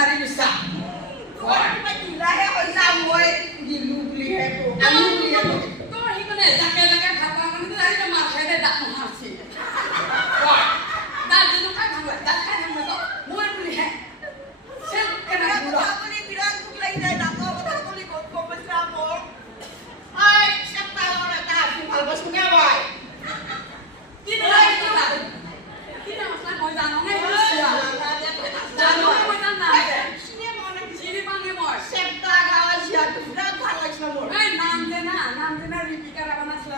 মাৰি গৈছা কিবা দিলাহে কৈছা মই দিলো বুলিহে আলু বুলিহে তোৰ সি মানে জাকে জাকে ভাল পাওঁ কাৰণে আহিলে মাথাইতে দাঁত নোহাঁচি দাঁত যেনেকুৱা ভাঙলে দাঁত খাই থাকলে তো মই বুলিহে আপুনি বিৰাট ভোক লাগি যায় দাঁতৰ কথা ক'লি গম পাইছা মোৰ এটা হাতী ভাল বস্তুকে মই কি মই জানো নে জানো মই জানো চিনি পাওঁগে মই চেপ্তা গাঁৱৰ জীয়াটো বিৰাট ভাল লাগিছে মোৰ নাম দেনা ৰিপিকা ৰাৱণ আছিলে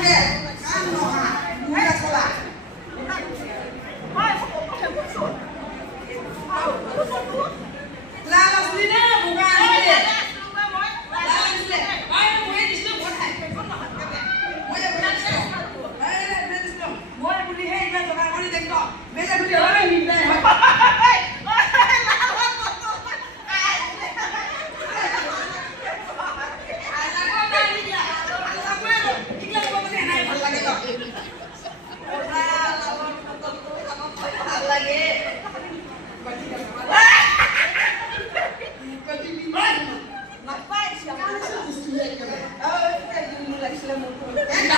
Yeah.